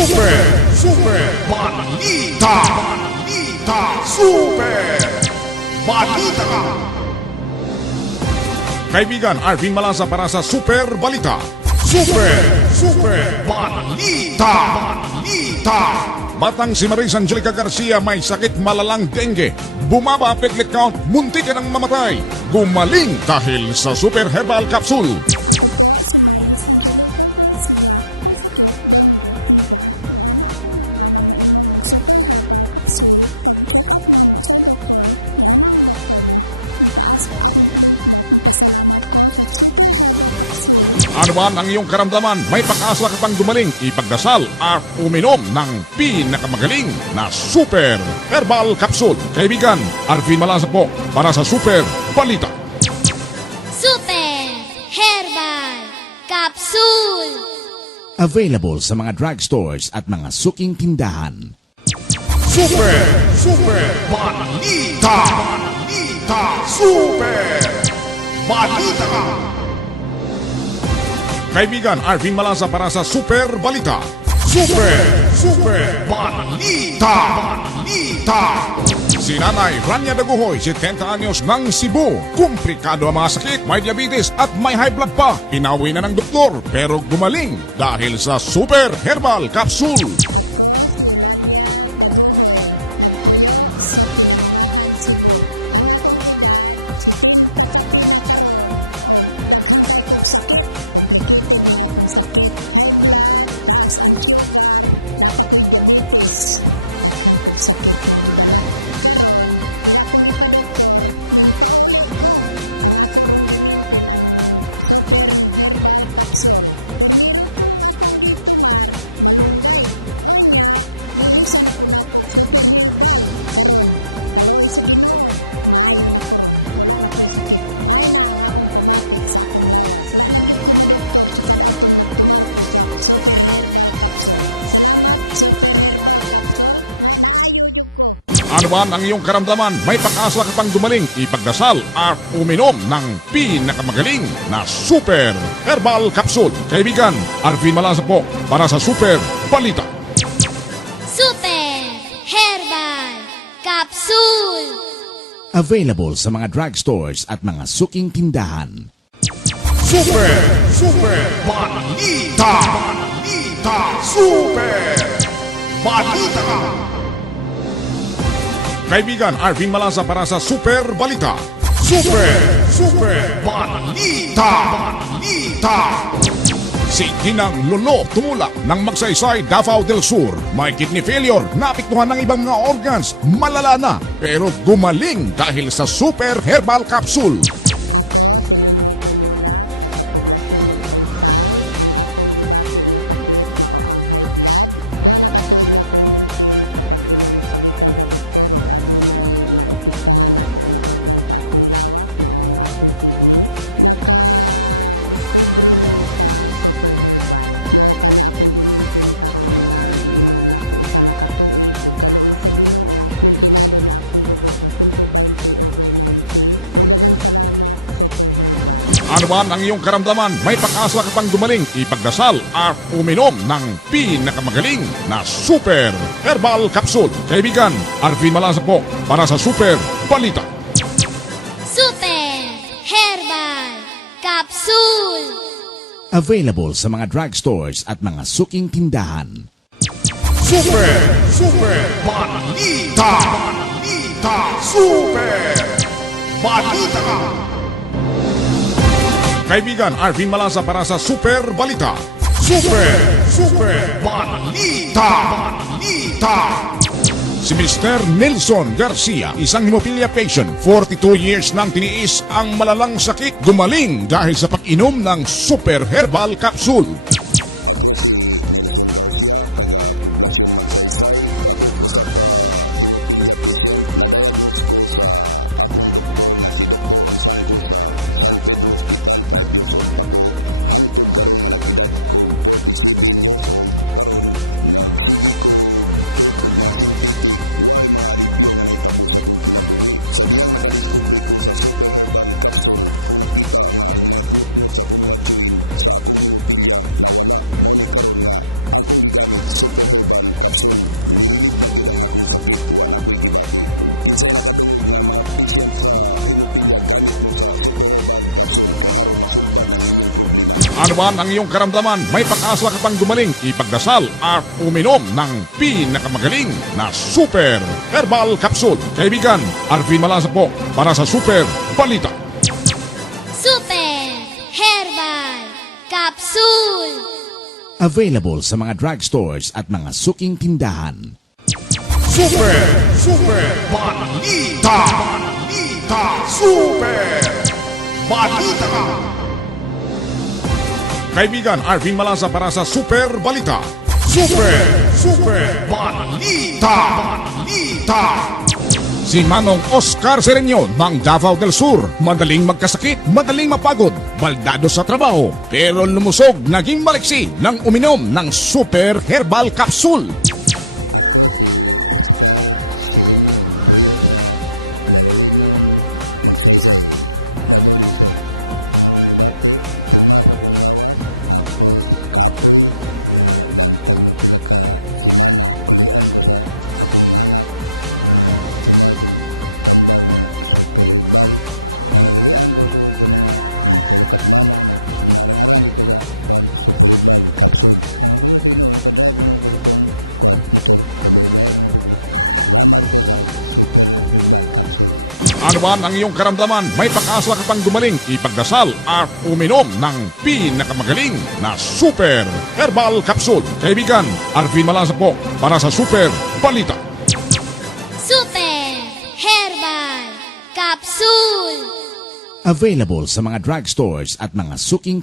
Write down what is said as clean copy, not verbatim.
Super Balita! Super Balita! Kaibigan, Arvin Malasa para sa Super Balita. Super Balita! Batang si Maris Angelica Garcia may sakit malalang dengue. Bumaba ang platelet count, muntik ka ng mamatay. Gumaling dahil sa Super Herbal Capsule. Ano man ang iyong karamdaman, may pag-asa ka pang gumaling, ipagdasal at uminom ng pinakamagaling na Super Herbal Capsule. Kaibigan, Arvin Malasa po para sa Super Balita. Super Herbal Capsule. Available sa mga drugstores at mga suking tindahan. Super Balita! Super Balita! Kaibigan, Arvin Malasa para sa Super Balita. Super Balita! Si Nanay Rania Daguhoy, 70 anyos ng Cebu. Komplikado ang mga sakit, may diabetes at may high blood pa. Pinawi na ng doktor pero gumaling dahil sa Super Herbal Capsule. Ano man ang iyong karamdaman, may pag-asa ka pang gumaling, ipagdasal at uminom ng pinakamagaling na Super Herbal Capsule. Kaibigan, Arvin Malasa po para sa Super Balita. Super Herbal Capsule. Available sa mga drugstores at mga suking tindahan. Super Balita! Super Balita! Kaibigan, Arvin Malasa para sa Super Balita. Super Balita! Si Ginang Lolo tumulak ng Magsaysay, Davao del Sur. May kidney failure, naapektuhan ng ibang mga organs, malala na, pero gumaling dahil sa Super Herbal Capsule. Ano man ang iyong karamdaman, may pag-asa ka pang gumaling, ipagdasal at uminom ng pinakamagaling na Super Herbal Capsule. Kaibigan, Arvin Malasa po para sa Super Balita. Super Herbal Capsule. Available sa mga drugstores at mga suking tindahan. Super Balita! Super Balita! Kaibigan, Arvin Malasa para sa Super Balita. Super Balita! Si Mr. Nelson Garcia, isang hemophilia patient, 42 years nang tiniis ang malalang sakit, gumaling dahil sa pag-inom ng Super Herbal Capsule. Ano man ang iyong karamdaman, may pag-asa ka pang gumaling, ipagdasal at uminom ng pinakamagaling na Super Herbal Capsule. Kaibigan, Arvin Malasa po para sa Super Balita. Super Herbal Capsule. Available sa mga drugstores at mga suking tindahan. Super Balita! Super Balita! Kaibigan, Arvin Malasa para sa Super Balita. Super Balita! Si Manong Oscar Sereño ng Davao del Sur, madaling magkasakit, madaling mapagod, baldado sa trabaho, pero lumusog, naging maliksi nang uminom ng Super Herbal Capsule. Ano man ang iyong karamdaman, may pag-asa ka pang gumaling, ipagdasal at uminom ng pinakamagaling na Super Herbal Capsule. Kaibigan, Arvin Malasa po para sa Super Balita. Super Herbal Capsule. Available sa mga drugstores at mga suking